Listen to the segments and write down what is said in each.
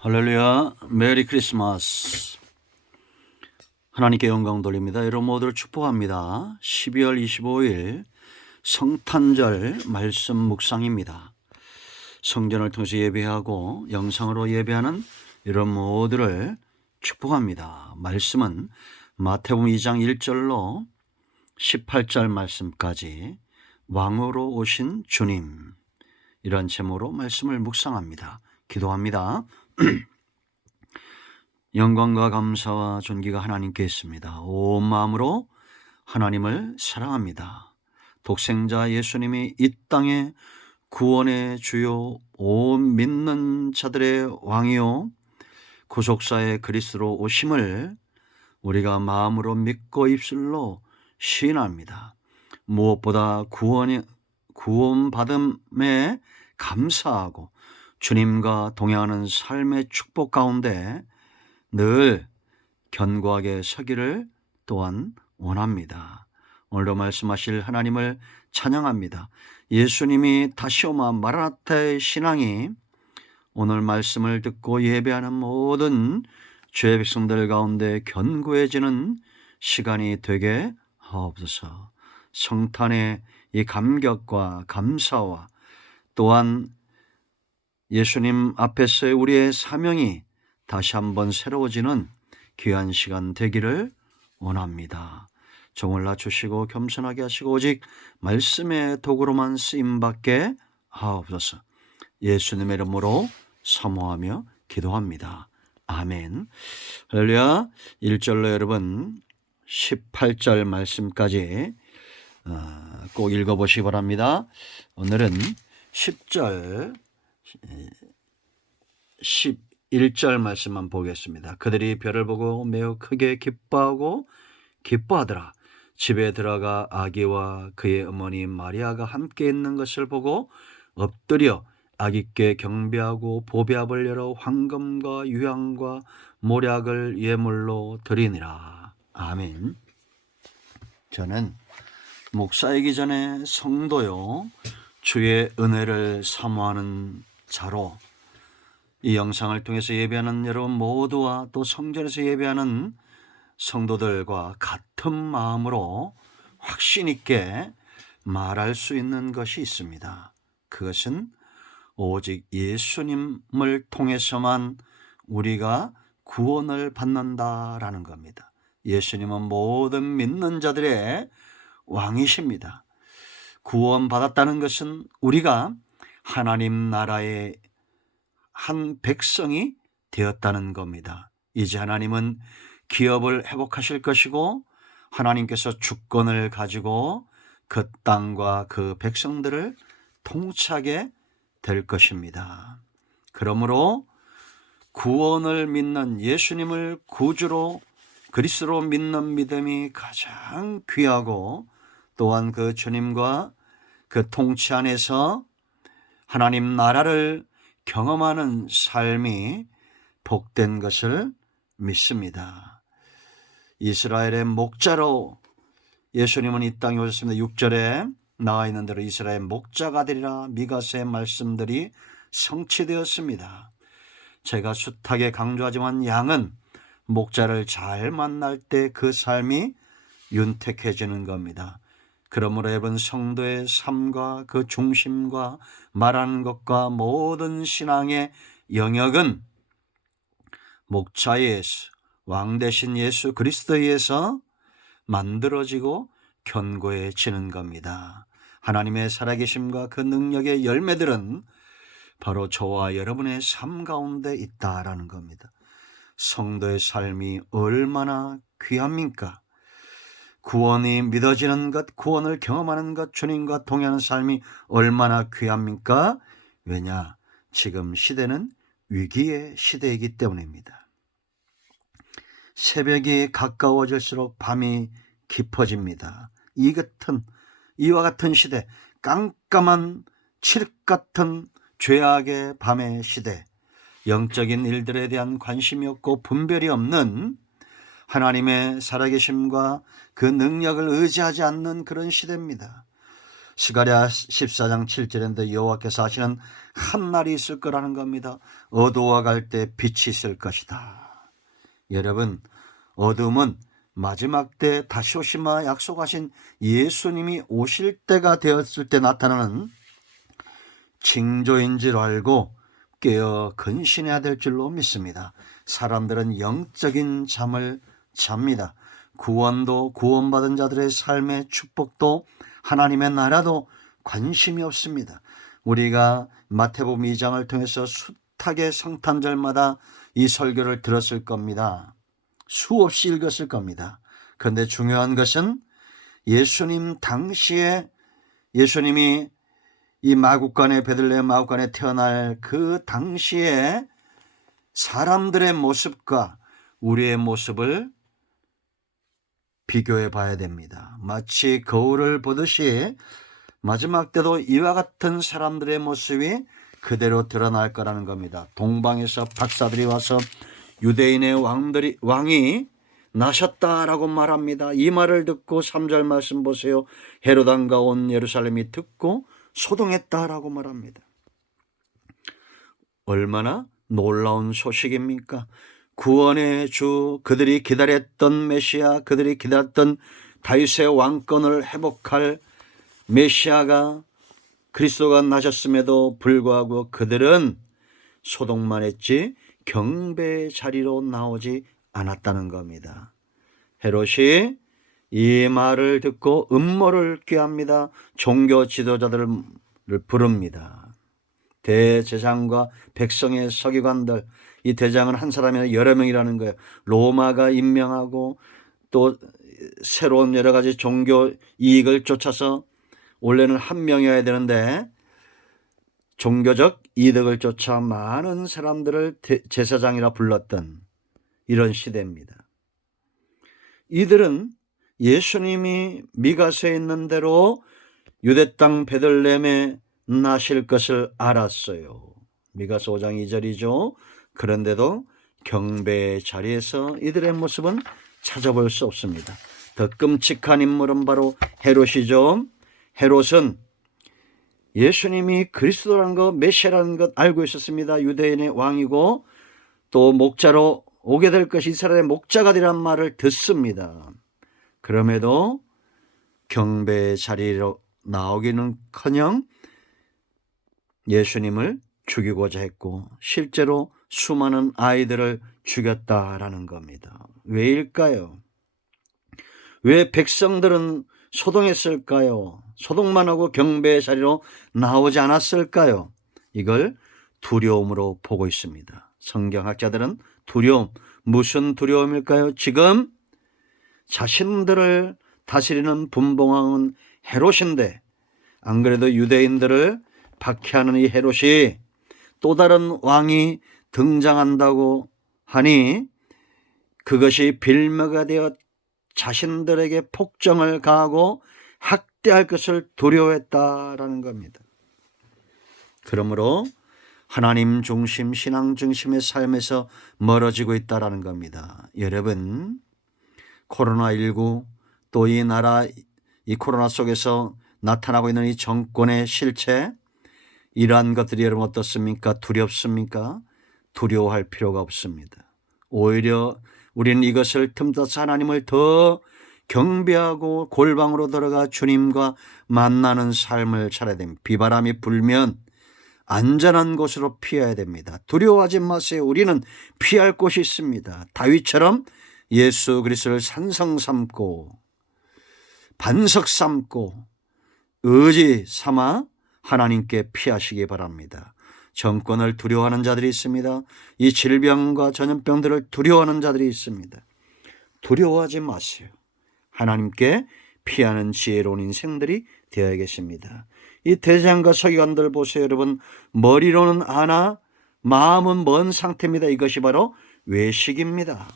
할렐루야, 메리 크리스마스. 하나님께 영광 돌립니다. 여러분 모두를 축복합니다. 12월 25일 성탄절 말씀 묵상입니다. 성전을 통해서 예배하고 영상으로 예배하는 여러분 모두를 축복합니다. 말씀은 마태복음 2장 1절로 18절 말씀까지 왕으로 오신 주님, 이런 제목으로 말씀을 묵상합니다. 기도합니다. 영광과 감사와 존귀가 하나님께 있습니다. 온 마음으로 하나님을 사랑합니다. 독생자 예수님이 이 땅에 구원의 주요, 온 믿는 자들의 왕이요 구속사의 그리스도로 오심을 우리가 마음으로 믿고 입술로 시인합니다. 무엇보다 구원받음에 감사하고 주님과 동행하는 삶의 축복 가운데 늘 견고하게 서기를 또한 원합니다. 오늘도 말씀하실 하나님을 찬양합니다. 예수님이 다시 오마 마라나타의 신앙이 오늘 말씀을 듣고 예배하는 모든 죄 백성들 가운데 견고해지는 시간이 되게 하옵소서. 성탄의 이 감격과 감사와 또한 예수님 앞에서의 우리의 사명이 다시 한번 새로워지는 귀한 시간 되기를 원합니다. 정을 낮추시고 겸손하게 하시고 오직 말씀의 도구로만 쓰임받게 하옵소서. 예수님의 이름으로 사모하며 기도합니다. 아멘. 할렐루야. 1절로 여러분 18절 말씀까지 꼭 읽어보시기 바랍니다. 오늘은 10절 11절 말씀만 보겠습니다. 그들이 별을 보고 매우 크게 기뻐하더라. 집에 들어가 아기와 그의 어머니 마리아가 함께 있는 것을 보고 엎드려 아기께 경배하고 보배압을 열어 황금과 유향과 모략을 예물로 드리니라. 아멘. 저는 목사이기 전에 성도요, 주의 은혜를 사모하는 자로 이 영상을 통해서 예배하는 여러분 모두와 또 성전에서 예배하는 성도들과 같은 마음으로 확신 있게 말할 수 있는 것이 있습니다. 그것은 오직 예수님을 통해서만 우리가 구원을 받는다라는 겁니다. 예수님은 모든 믿는 자들의 왕이십니다. 구원받았다는 것은 우리가 하나님 나라의 한 백성이 되었다는 겁니다. 이제 하나님은 기업을 회복하실 것이고 하나님께서 주권을 가지고 그 땅과 그 백성들을 통치하게 될 것입니다. 그러므로 구원을 믿는 예수님을 구주로 그리스도로 믿는 믿음이 가장 귀하고 또한 그 주님과 그 통치 안에서 하나님 나라를 경험하는 삶이 복된 것을 믿습니다. 이스라엘의 목자로 예수님은 이 땅에 오셨습니다. 6절에 나와 있는 대로 이스라엘 목자가 되리라 미가서의 말씀들이 성취되었습니다. 제가 숱하게 강조하지만 양은 목자를 잘 만날 때 그 삶이 윤택해지는 겁니다. 그러므로 여러분 성도의 삶과 그 중심과 말하는 것과 모든 신앙의 영역은 목자의 예수, 왕 대신 예수 그리스도에 의해서 만들어지고 견고해지는 겁니다. 하나님의 살아계심과 그 능력의 열매들은 바로 저와 여러분의 삶 가운데 있다라는 겁니다. 성도의 삶이 얼마나 귀합니까? 구원이 믿어지는 것, 구원을 경험하는 것, 주님과 동행하는 삶이 얼마나 귀합니까? 왜냐? 지금 시대는 위기의 시대이기 때문입니다. 새벽이 가까워질수록 밤이 깊어집니다. 이와 같은 시대, 깜깜한 칠흑 같은 죄악의 밤의 시대, 영적인 일들에 대한 관심이 없고 분별이 없는 하나님의 살아계심과 그 능력을 의지하지 않는 그런 시대입니다. 스가랴 14장 7절인데 여호와께서 하시는 한 날이 있을 거라는 겁니다. 어두워갈 때 빛이 있을 것이다. 여러분, 어둠은 마지막 때 다시 오시마 약속하신 예수님이 오실 때가 되었을 때 나타나는 징조인 줄 알고 깨어 근신해야 될 줄로 믿습니다. 사람들은 영적인 잠을 잡니다. 구원도, 구원받은 자들의 삶의 축복도, 하나님의 나라도 관심이 없습니다. 우리가 마태복음 2장을 통해서 숱하게 성탄절마다 이 설교를 들었을 겁니다. 수없이 읽었을 겁니다. 그런데 중요한 것은 예수님 당시에, 예수님이 이 마국간에, 베들레헴 마국간에 태어날 그 당시에 사람들의 모습과 우리의 모습을 비교해 봐야 됩니다. 마치 거울을 보듯이 마지막 때도 이와 같은 사람들의 모습이 그대로 드러날 거라는 겁니다. 동방에서 박사들이 와서 유대인의 왕이 나셨다라고 말합니다. 이 말을 듣고 3절 말씀 보세요. 헤롯 왕과 온 예루살렘이 듣고 소동했다라고 말합니다. 얼마나 놀라운 소식입니까? 구원의 주, 그들이 기다렸던 메시아, 그들이 기다렸던 다윗의 왕권을 회복할 메시아가, 그리스도가 나셨음에도 불구하고 그들은 소동만 했지 경배의 자리로 나오지 않았다는 겁니다. 헤롯이 이 말을 듣고 음모를 꾀합니다. 종교 지도자들을 부릅니다. 대제사장과 백성의 서기관들, 이 대장은 한 사람이 아니라 여러 명이라는 거예요. 로마가 임명하고 또 새로운 여러 가지 종교 이익을 쫓아서 원래는 한 명이어야 되는데 종교적 이득을 쫓아 많은 사람들을 제사장이라 불렀던 이런 시대입니다. 이들은 예수님이 미가서에 있는 대로 유대 땅 베들레헴에 나실 것을 알았어요. 미가서 5장 2절이죠. 그런데도 경배의 자리에서 이들의 모습은 찾아볼 수 없습니다. 더 끔찍한 인물은 바로 헤롯이죠. 헤롯은 예수님이 그리스도라는 것, 메시아라는 것 알고 있었습니다. 유대인의 왕이고 또 목자로 오게 될 것이 이스라엘의 목자가 되라는 말을 듣습니다. 그럼에도 경배의 자리로 나오기는커녕 예수님을 죽이고자 했고 실제로 수많은 아이들을 죽였다라는 겁니다. 왜일까요? 왜 백성들은 소동했을까요? 소동만 하고 경배의 자리로 나오지 않았을까요? 이걸 두려움으로 보고 있습니다. 성경학자들은 두려움, 무슨 두려움일까요? 지금 자신들을 다스리는 분봉왕은 헤롯인데 안 그래도 유대인들을 박해하는 이 헤롯이 또 다른 왕이 등장한다고 하니 그것이 빌미가 되어 자신들에게 폭정을 가하고 학대할 것을 두려워했다라는 겁니다. 그러므로 하나님 중심, 신앙 중심의 삶에서 멀어지고 있다라는 겁니다. 여러분, 코로나19 또 이 나라 이 코로나 속에서 나타나고 있는 이 정권의 실체, 이러한 것들이 여러분 어떻습니까? 두렵습니까? 두려워할 필요가 없습니다. 오히려 우리는 이것을 틈타서 하나님을 더 경배하고 골방으로 들어가 주님과 만나는 삶을 살아야 됩니다. 비바람이 불면 안전한 곳으로 피해야 됩니다. 두려워하지 마세요. 우리는 피할 곳이 있습니다. 다윗처럼 예수 그리스도를 산성 삼고 반석 삼고 의지 삼아 하나님께 피하시기 바랍니다. 정권을 두려워하는 자들이 있습니다. 이 질병과 전염병들을 두려워하는 자들이 있습니다. 두려워하지 마세요. 하나님께 피하는 지혜로운 인생들이 되어야겠습니다. 이 대장과 서기관들 보세요. 여러분, 머리로는 아나 마음은 먼 상태입니다. 이것이 바로 외식입니다.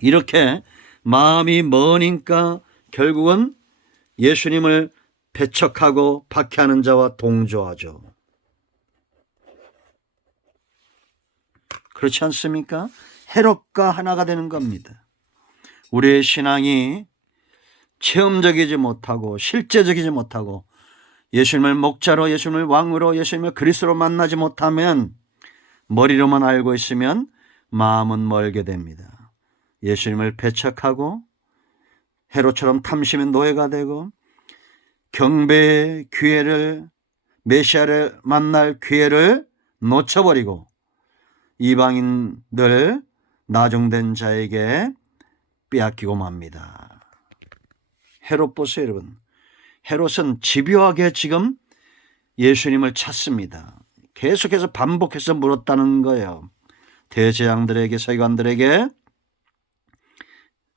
이렇게 마음이 머니까 결국은 예수님을 배척하고 박해하는 자와 동조하죠. 그렇지 않습니까? 헤롯과 하나가 되는 겁니다. 우리의 신앙이 체험적이지 못하고 실제적이지 못하고 예수님을 목자로, 예수님을 왕으로, 예수님을 그리스도로 만나지 못하면, 머리로만 알고 있으면 마음은 멀게 됩니다. 예수님을 배척하고 헤롯처럼 탐심의 노예가 되고 경배의 기회를, 메시아를 만날 기회를 놓쳐버리고 이방인들, 나중된 자에게 빼앗기고 맙니다. 헤롯 보세요, 여러분. 헤롯은 집요하게 지금 예수님을 찾습니다. 계속해서 반복해서 물었다는 거예요. 대제사장들에게, 서기관들에게,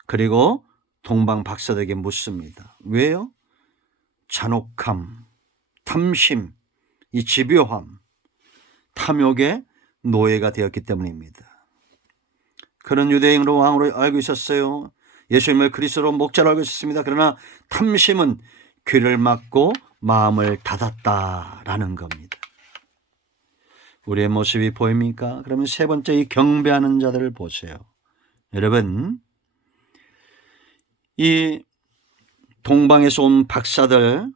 그리고 동방 박사들에게 묻습니다. 왜요? 잔혹함, 탐심, 이 집요함, 탐욕의 노예가 되었기 때문입니다. 그런 유대인으로 왕으로 알고 있었어요. 예수님을 그리스도로 목자로 알고 있었습니다. 그러나 탐심은 귀를 막고 마음을 닫았다라는 겁니다. 우리의 모습이 보입니까? 그러면 세 번째, 이 경배하는 자들을 보세요. 여러분, 이 동방에서 온 박사들,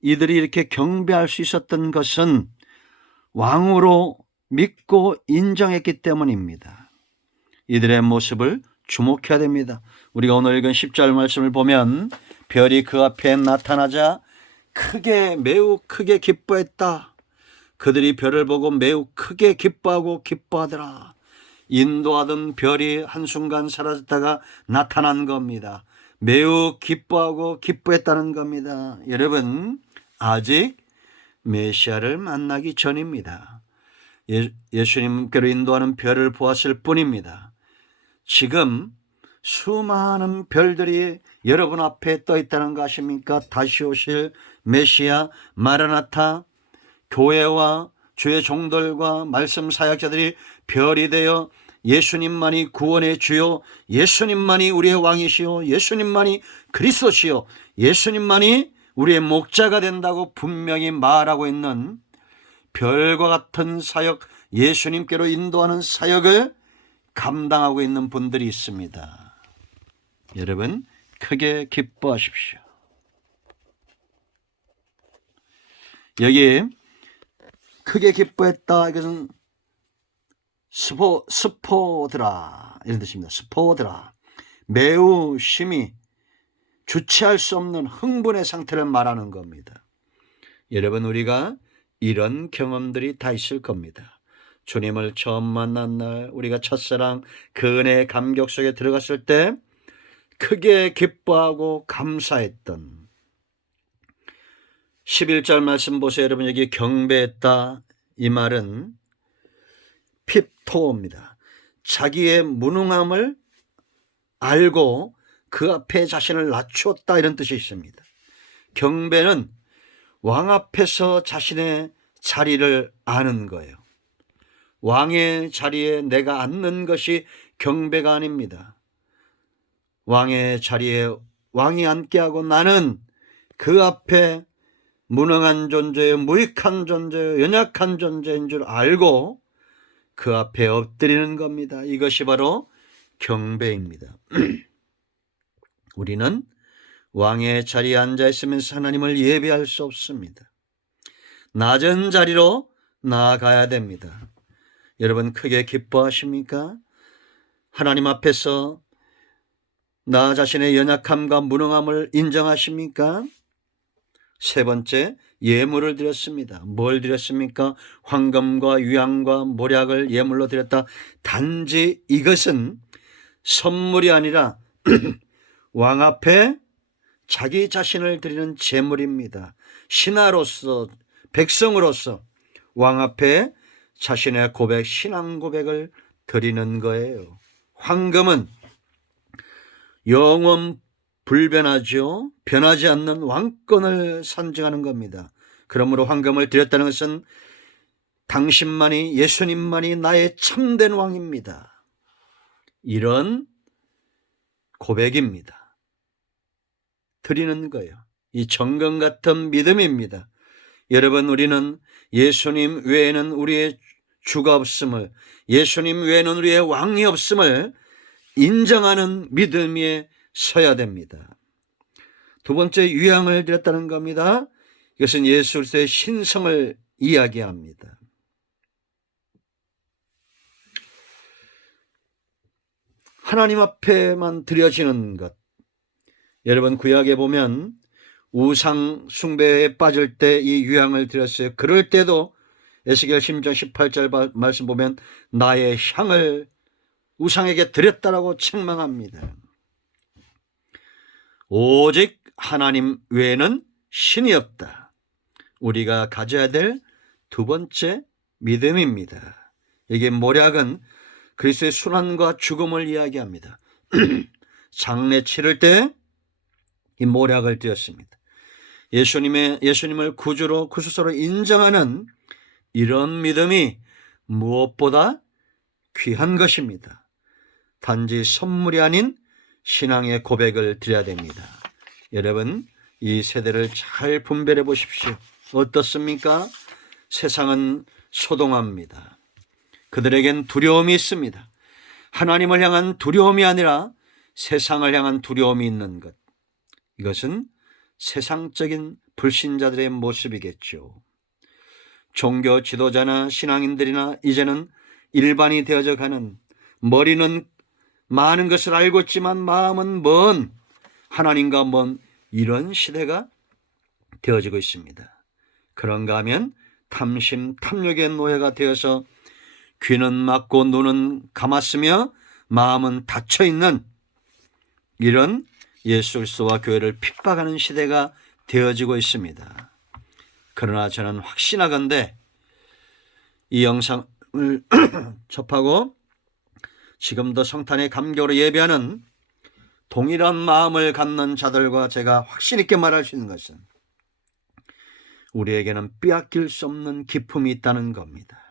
이들이 이렇게 경배할 수 있었던 것은 왕으로 믿고 인정했기 때문입니다. 이들의 모습을 주목해야 됩니다. 우리가 오늘 읽은 10절 말씀을 보면 별이 그 앞에 나타나자 매우 크게 기뻐했다. 그들이 별을 보고 매우 크게 기뻐하고 기뻐하더라. 인도하던 별이 한순간 사라졌다가 나타난 겁니다. 매우 기뻐하고 기뻐했다는 겁니다. 여러분, 아직 메시아를 만나기 전입니다. 예수님께로 인도하는 별을 보았을 뿐입니다. 지금 수많은 별들이 여러분 앞에 떠 있다는 거 아십니까? 다시 오실 메시아 마라나타, 교회와 주의 종들과 말씀 사역자들이 별이 되어 예수님만이 구원의 주요, 예수님만이 우리의 왕이시요, 예수님만이 그리스도시요, 예수님만이 우리의 목자가 된다고 분명히 말하고 있는 별과 같은 사역, 예수님께로 인도하는 사역을 감당하고 있는 분들이 있습니다. 여러분, 크게 기뻐하십시오. 여기 크게 기뻐했다, 이것은 스포드라 이런 뜻입니다. 스포드라, 매우 심히 주체할 수 없는 흥분의 상태를 말하는 겁니다. 여러분, 우리가 이런 경험들이 다 있을 겁니다. 주님을 처음 만난 날, 우리가 첫사랑 그 은혜의 감격 속에 들어갔을 때 크게 기뻐하고 감사했던 11절 말씀 보세요. 여러분, 여기 경배했다, 이 말은 핍토입니다. 자기의 무능함을 알고 그 앞에 자신을 낮추었다, 이런 뜻이 있습니다. 경배는 왕 앞에서 자신의 자리를 아는 거예요. 왕의 자리에 내가 앉는 것이 경배가 아닙니다. 왕의 자리에 왕이 앉게 하고 나는 그 앞에 무능한 존재요, 무익한 존재요, 연약한 존재인 줄 알고 그 앞에 엎드리는 겁니다. 이것이 바로 경배입니다. 우리는 왕의 자리에 앉아 있으면서 하나님을 예배할 수 없습니다. 낮은 자리로 나아가야 됩니다. 여러분, 크게 기뻐하십니까? 하나님 앞에서 나 자신의 연약함과 무능함을 인정하십니까? 세 번째, 예물을 드렸습니다. 뭘 드렸습니까? 황금과 유향과 모략을 예물로 드렸다. 단지 이것은 선물이 아니라 왕 앞에 자기 자신을 드리는 제물입니다. 신하로서, 백성으로서 왕 앞에 자신의 고백, 신앙 고백을 드리는 거예요. 황금은 영원 불변하죠. 변하지 않는 왕권을 상징하는 겁니다. 그러므로 황금을 드렸다는 것은 당신만이, 예수님만이 나의 참된 왕입니다. 이런 고백입니다. 드리는 거예요. 이 정금 같은 믿음입니다. 여러분, 우리는 예수님 외에는 우리의 주가 없음을, 예수님 외에는 우리의 왕이 없음을 인정하는 믿음에 서야 됩니다. 두 번째, 유향을 드렸다는 겁니다. 이것은 예수 그리스도의 신성을 이야기합니다. 하나님 앞에만 드려지는 것. 여러분 구약에 보면 우상 숭배에 빠질 때 이 유향을 드렸어요. 그럴 때도 에스겔 10장 18절 말씀 보면 나의 향을 우상에게 드렸다라고 책망합니다. 오직 하나님 외에는 신이 없다. 우리가 가져야 될 두 번째 믿음입니다. 이게 모략은 그리스도의 순환과 죽음을 이야기합니다. 장례 치를 때 이 모략을 드렸습니다. 예수님을 구주로 그 스스로 인정하는 이런 믿음이 무엇보다 귀한 것입니다. 단지 선물이 아닌 신앙의 고백을 드려야 됩니다. 여러분, 이 세대를 잘 분별해 보십시오. 어떻습니까? 세상은 소동합니다. 그들에겐 두려움이 있습니다. 하나님을 향한 두려움이 아니라 세상을 향한 두려움이 있는 것. 이것은 세상적인 불신자들의 모습이겠죠. 종교 지도자나 신앙인들이나 이제는 일반이 되어져 가는, 머리는 많은 것을 알고 있지만 마음은 먼, 하나님과 먼 이런 시대가 되어지고 있습니다. 그런가 하면 탐심, 탐욕의 노예가 되어서 귀는 막고 눈은 감았으며 마음은 닫혀있는 이런 예수 그리스도와 교회를 핍박하는 시대가 되어지고 있습니다. 그러나 저는 확신하건대 이 영상을 접하고 지금도 성탄의 감격으로 예배하는 동일한 마음을 갖는 자들과 제가 확신 있게 말할 수 있는 것은 우리에게는 빼앗길 수 없는 기쁨이 있다는 겁니다.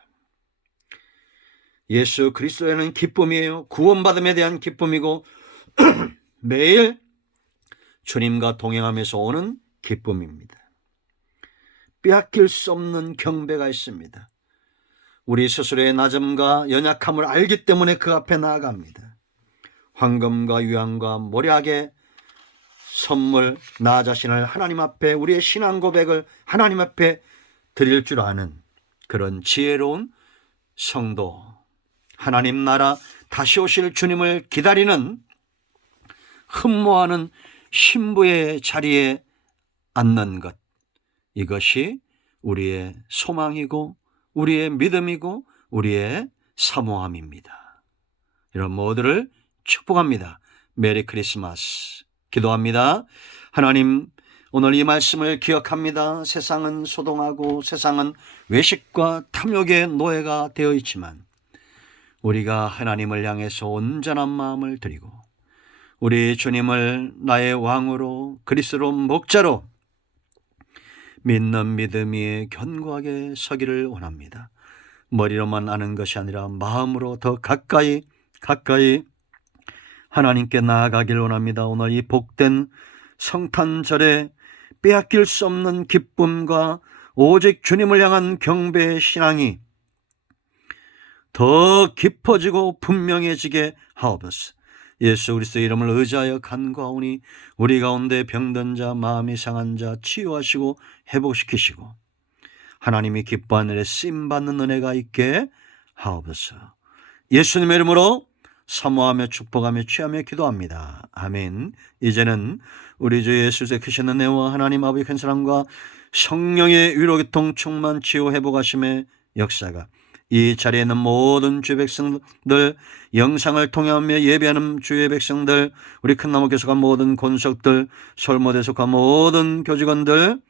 예수 그리스도에는 기쁨이에요. 구원받음에 대한 기쁨이고 매일 주님과 동행하면서 오는 기쁨입니다. 빼앗길 수 없는 경배가 있습니다. 우리 스스로의 낮음과 연약함을 알기 때문에 그 앞에 나아갑니다. 황금과 유향과 모략의 선물, 나 자신을 하나님 앞에, 우리의 신앙 고백을 하나님 앞에 드릴 줄 아는 그런 지혜로운 성도, 하나님 나라 다시 오실 주님을 기다리는 흠모하는 신부의 자리에 앉는 것, 이것이 우리의 소망이고 우리의 믿음이고 우리의 사모함입니다. 이런 모두를 축복합니다. 메리 크리스마스. 기도합니다. 하나님, 오늘 이 말씀을 기억합니다. 세상은 소동하고 세상은 외식과 탐욕의 노예가 되어 있지만 우리가 하나님을 향해서 온전한 마음을 드리고 우리 주님을 나의 왕으로 그리스도 목자로 믿는 믿음이 견고하게 서기를 원합니다. 머리로만 아는 것이 아니라 마음으로 더 가까이 하나님께 나아가길 원합니다. 오늘 이 복된 성탄절에 빼앗길 수 없는 기쁨과 오직 주님을 향한 경배의 신앙이 더 깊어지고 분명해지게 하옵소서. 예수 그리스도의 이름을 의지하여 간구하오니 우리 가운데 병든 자, 마음이 상한 자 치유하시고 회복시키시고 하나님이 기뻐하는 일에 쓰임받는 은혜가 있게 하옵소서. 예수님의 이름으로 사모하며 축복하며 취하며 기도합니다. 아멘. 이제는 우리 주 예수의 크신 은혜와 하나님 아버지의 큰 사랑과 성령의 위로 교통 충만 치유 회복하심의 역사가 이 자리에 있는 모든 주의 백성들, 영상을 통하며 예배하는 주의 백성들, 우리 큰나무 교수가 모든 권속들, 솔모대 속한 모든 교직원들,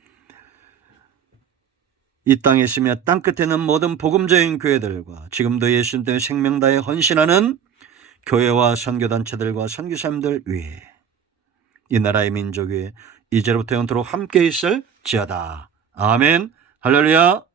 이 땅에 있으며 땅끝에 있는 모든 복음적인 교회들과 지금도 예수님 때문에 생명 다해 헌신하는 교회와 선교단체들과 선교사님들 위해 이 나라의 민족 위에 이제로부터 영원토록 함께 있을지어다. 아멘. 할렐루야.